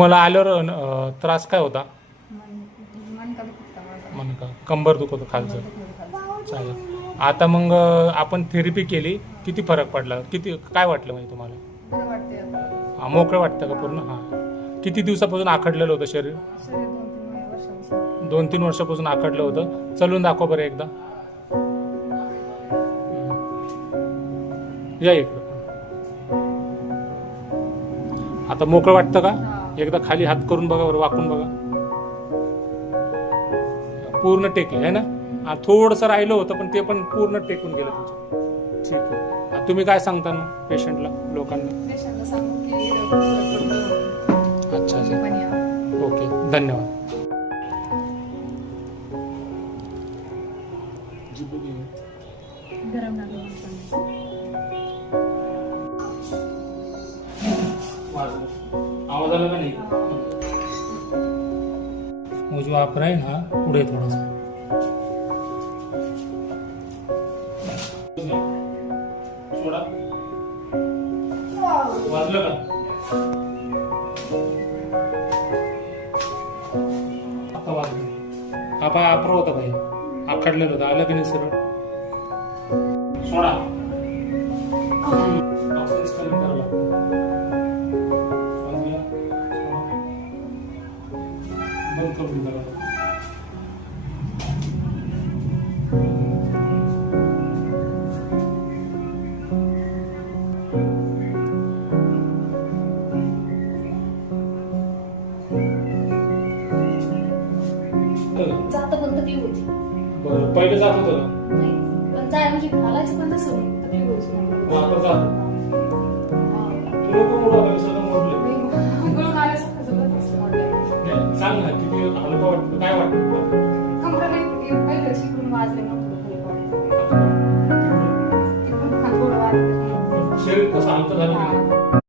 तुम्हाला आल्यावर त्रास काय होता? मनका दुखत होता. मनका, कंबर दुखत होतं खालचं. चालेल. आता मग आपण थेरपी केली, किती फरक पडला? किती काय वाटलं म्हणजे तुम्हाला? बरं वाटतंय आता. मोकळं वाटतं का पूर्ण? हां. किती दिवसापासून आखडलेलं होतं शरीर? शरीर 2-3 वर्षांपासून. 2-3 वर्षापासून आखडलं होतं. चलून दाखवा बरं एकदा. या इकडं. आता मोकळं वाटतं का? एकदा खाली हात करून बघा बरं, वाकून बघा. पूर्ण टेकले आहे ना? थोडंसं राहिलं होतं पण ते पण पूर्ण टेकून गेलं तुमचं. ठीक आहे. तुम्ही काय सांगता ना पेशंटला, लोकांना? पेशंटला सांगू की फरक पडतो. अच्छा अच्छा. पण या. ओके, धन्यवाद. गरम लागलं. आवाज आला का नाही? उजवा अकरा आहे ना, पुढे थोडंसं सोडा. वाजलं का? आता वाजलं. हा पाय अप्रो होता काही आखडलेलं होतं, आलं की नाही सरळ? सोडा. ऑक्सिजन कमी करावं लागतं. बंद करून करा. जात पण तकलीफ होती. बरं, पहिले जात होतं का? नाही पण जाय म्हणजे घालायचं पण तसं तकलीफ होती. आता जात. तुला पण मोडा सगळं मोडले. गळून आल्यासारखं सगळं तसं मोडलं. सांग ना किती हलकं वाटतं, काय वाटतं? कमरा नाही पहिले शिकून वाजले मग